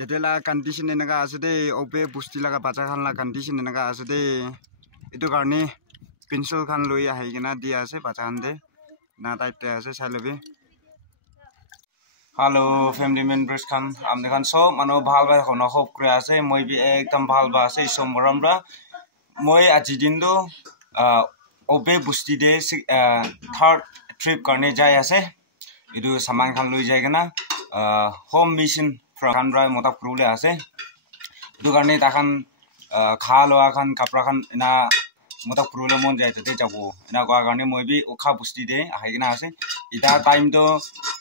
Yatela condition enaga asade obe busti laga bacha khan la condition enaga asade etu karne pencil khan loi ahigena dia ase bacha khan de na type te ase sailobi hello family members khan amne khan so mano bhal ba khona khop kre ase moi bi ekdam bhal ba ase sombaram ra moi aji din do obe busti de third trip karne jai ase etu saman khan loi jai gena home mission from Rai motak prule ase etu karne ta khan kha loa khan kapra khan na motak prule mon jai te jabo na gwa karne moi bi okha busti de ahigena ase ida time do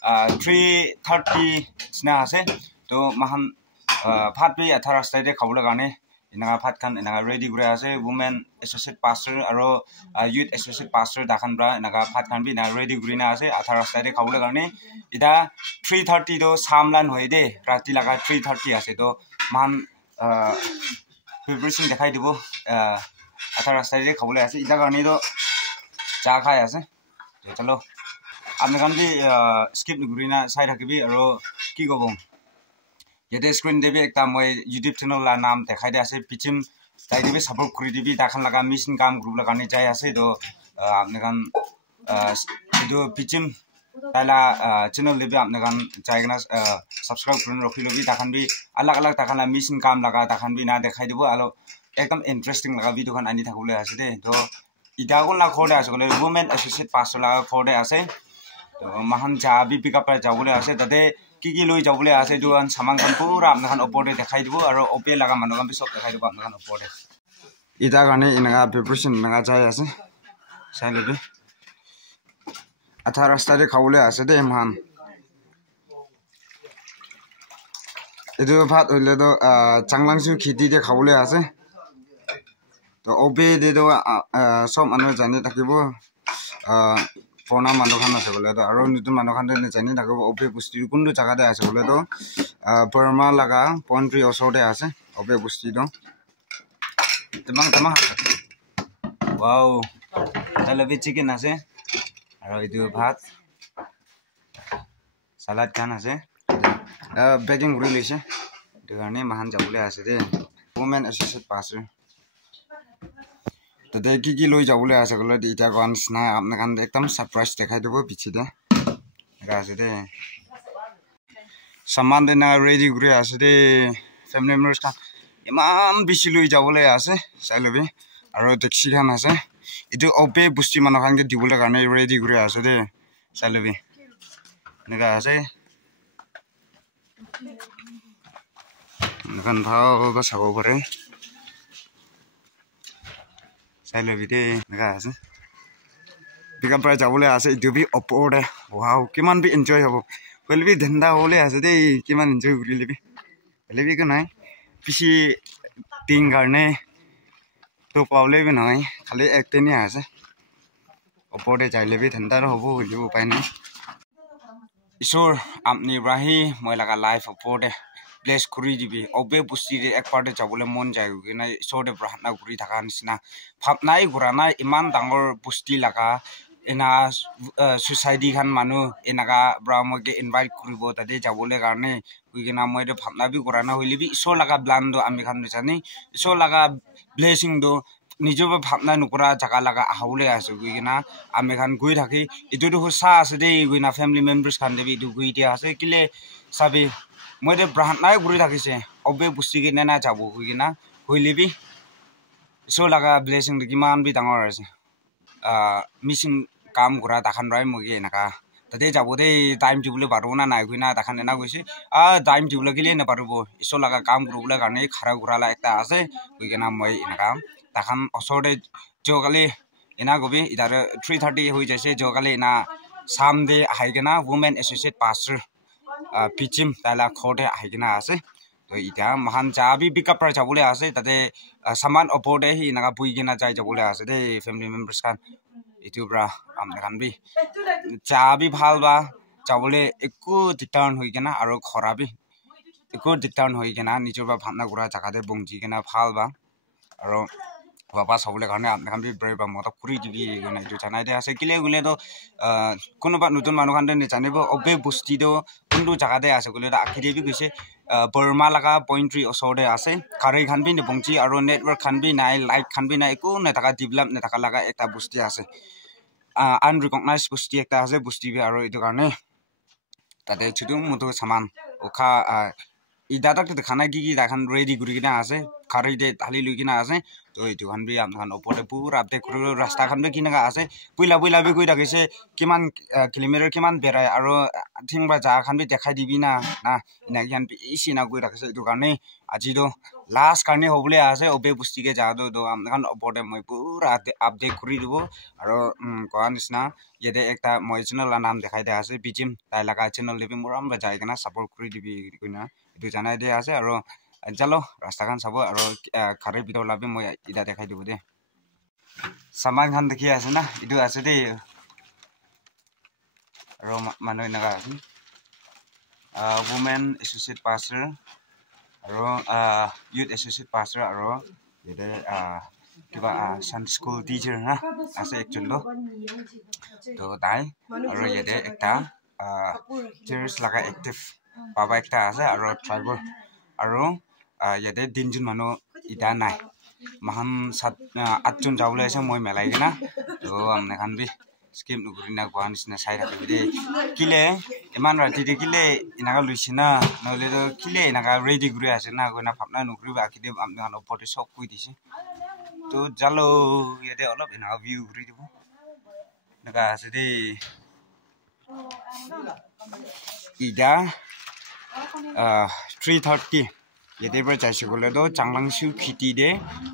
3:30 sna ase to mahan phat bi athara stay de khawla karne ina phat khan ina ready gure ase women associate pastor aro youth associate pastor dakhan bra ina phat khan bi na ready gure na ase athara stay de khawla karne ida 3:30 do samlan hoy de rati laga 3:30 ase to man preparation dekhai dibo athara stay de khawla ase ida karne do cha khai ase chalo apne kan bi skip gure na side hakibi aro ki gobong yete screen debi ekta moi YouTube channel la naam dekhai de ase pichim tai debi support kuri debi dakhan laga mission kam group la karne jai ase to apne kan edo pichim tala channel debi apne kan jai gna subscribe kurun rokhilo bi dakhan bi alag alag dakhan la mission kam laga dakhan bi na dekhai debo alo ekdam interesting laga video khan ani thakule ase de to ida gon la khode ase gole women associate pastor la khode ase to mahan ja bi pick up jabule ase tade ki loi jabule ase jo an saman kan pura apna kan opor de dekhai dibo aro ope laga manu kan bi sob dekhai dibo apna kan opor de ida gane inaga preparation naga jai ase sailobi atha rasta de khawle ase de man edu phat hoile do changlangsu khiti de khawle ase to obe de do sob anu jane thakibo pona manu khan ase bole to aro nutun manu khan de jani thakibo obe busti kundu jaga de ase bole to Burma laga boundary osode ase obe busti do tamang wow talabi chicken ase aro edu bhat salad khan ase baking release de garne mahan jabule ase de women associate pastor to de ki loi jabule ase gole de ita gon sna apna kan ekdam surprise dekhai debo pichi de ga ase de saman de na ready gure ase de family members kan iman bishi loi jabule ase sailobi aro taxi khan ase edu obe busti manu khan ke dibule karne ready gure ase de sailobi nega ase nakan bhao ba sabo pare sailobi de nega ase pick up jabule ase edu bi opor de wow kiman bi enjoy hobo bel bi dhanda hole ase de kiman enjoy guri lebi lebi ko nai pishi ting garne to pawle bi nai khali ekte ni ase opor de jaile bi dhanda ro hobo holi upai nai isor apni brahi moi laga life opor de bless kuri dibi obe busti de ek part de jabule mon jai gu na isor de brahna guri thaka nisna phapnai gurana iman dangor busti laga ena society khan manu enaga brahmo ke invite kuribo tade jabole karne kuigena moi de phapna bi gurana hoili bi isor laga plan do ami khan jani isor laga blessing do nijoba phapna nukura jaga laga ahule ase kuigena ami khan gui thaki edu do sa ase de guina family members khan de bi du gui dia ase kile sabi moi de brahna guri thakise obe busti ke nena jabo kuigena hoili bi isor laga blessing de kiman bi dangor ase missing kam gura dakhan rai moge naka tade jabo de time table baru na nai guina dakhan na goise time table ke liye na parubo iso laga kam gurule karne khara gura la ekta ase kuigena moi inaka dakhan osode jogale ina gobi idar 3:30 hoi jaise jogale na samde haigena women associate pastor pichim tala khode haigena ase to ita mahan jabi pick up jabule ase tade saman opode hi naga buigena jai jabule ase de family members kan itu bra amne kan bi jabi bhal ba jabule ekku diturn hoigena aro khora bi ekku diturn hoigena nijor ba bhamna gura jaga de bongji gena bhal ba aro वापस होबले কাৰণে আপনি brave বা মত কৰি দিবি গনে এটো জানাই দে আছে কিলে গুলে তো কোনোবা নতুন মানুহ খান নে জানিব অবে বস্তি তো কোনটো জায়গাতে আছে গুলে আখি দেবি গৈছে বৰ্মা লাগা পইণ্ট্ৰি ওচৰতে আছে কাৰে খান বি বংচি আৰু নেটৱৰ্ক খান বি নাই লাইট খান বি নাই একো না টাকা ডেভেলপ না টাকা লাগা এটা বস্তি আছে আনৰিকগনাইজ বস্তি একটা আছে বস্তি বি আৰু এটো কাৰণে তাতে ছুটু মতো সামান ওখা ইদা তক দেখানা কি দেখান রেডি কৰি কিনা আছে কাৰে দে ঢালি লৈ কিনা আছে তো এটো খান বি আমখান ওপৰতে পুৰা আপডেট কৰি ৰাস্তা খান বি কিনা আছে পুইলা বি কৈ থাকিছে কিমান কিলোমিটাৰ কিমান বেৰাই আৰু থিংবা জাগা খান বি দেখাই দিবি না না ইনাকিয়ান ইসিনা কৈ ৰাখিছে এটো কাৰণে আজি তো লাষ্ট কাৰণে হবলে আছে অবে বস্তিকে জাগা তো আমখান ওপৰতে মই পুৰা আপডেট কৰি দিব আৰু কোৱা নিচিনা ইয়াতে একটা মই চেনেল নাম দেখাই দিয়া আছে বিজিম তাই লাগা চেনেল দেবি মৰাম বা যাই কিনা সাপোৰ্ট কৰি দিবি কইনা এটো জানাই দিয়া আছে আৰু চলো ৰাস্তা খান চাব আৰু খাৰে ভিতৰ লাবি মই ইদা দেখাই দিব দে সামান খান দেখি আছে না এটো আছে দে আৰু মানুহ নাগা আছে women associate pastor আৰু youth associate pastor আৰু এতে কিবা Sunday school teacher না আছে একজন লো তো তাই আৰু এতে একটা church লাগা active বাবা একটা আছে আৰু ট্ৰাইবল আৰু ইয়াতে দিনজন মানুহ ইটা নাই মহান 8জন যাবলৈ আছে মই মেলাই কিনা তো আমনে খান বি স্কিম নকৰি না কোৱা নিচিনা চাই থাকিবি দে কিলে ইমান ৰাতি দেখিলে ইনাকা লৈছে না নহলে তো কিলে ইনাকা ৰেডি কৰি আছে না গনা ভাবনা নকৰি বাকি দে আমনে খান ওপৰতে সব কৈ দিছে তো জালো ইয়াতে অলপ ইনাকা ভিউ কৰি দিব নাকা আছে দে ইটা 3:30 ইয়াতে পৰা যাইছে গলে তো চাংলাংসু খেতি দে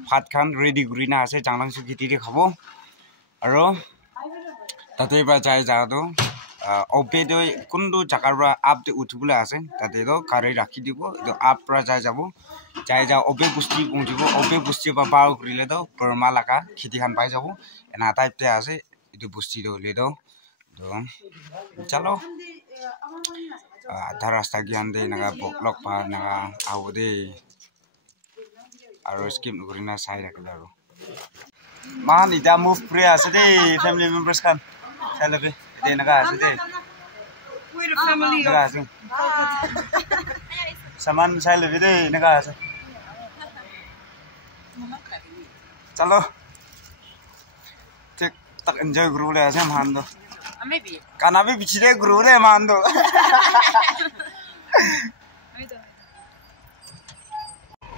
ভাত খান ৰেডি কৰি না আছে চাংলাংসু খেতি দে খাব আৰু তাতে পৰা যাই যাওতো অবে তো কোনটো জাগাৰ পৰা আপ দে উঠিবলে আছে তাতে তো কাৰে ৰাখি দিব তো আপ পৰা যাই যাব যাই যা অবে বস্তি পৌঁছিব অবে বস্তি বা পাৰ কৰিলে তো বৰ্মা লাগা খেতি খান পাই যাব এনা টাইপতে আছে এটো বস্তি দলে তো চলো আধা ৰাস্তা জ্ঞান দে নাগা ব্লক পা নাগা আও দে আৰু স্কিপ নকৰি না চাই ৰাখিলে আৰু মান ইটা মুভ কৰি আছে দে ফ্যামিলি মেম্বাৰ্স খান চাইলবে দে নাগা আছে দে নাগা আছে সামান চাইলবে দে নাগা আছে চলো ঠিক tak enjoy guru le ase mando maybe kana be bichire guru le mando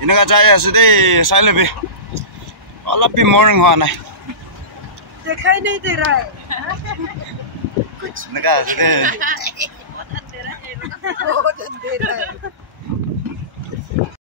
inaga jaya ase de saile be all up morning ho na दिखाई नहीं दे रहा है कुछ लगा ase de बहुत अंधेरा है बहुत अंधेरा है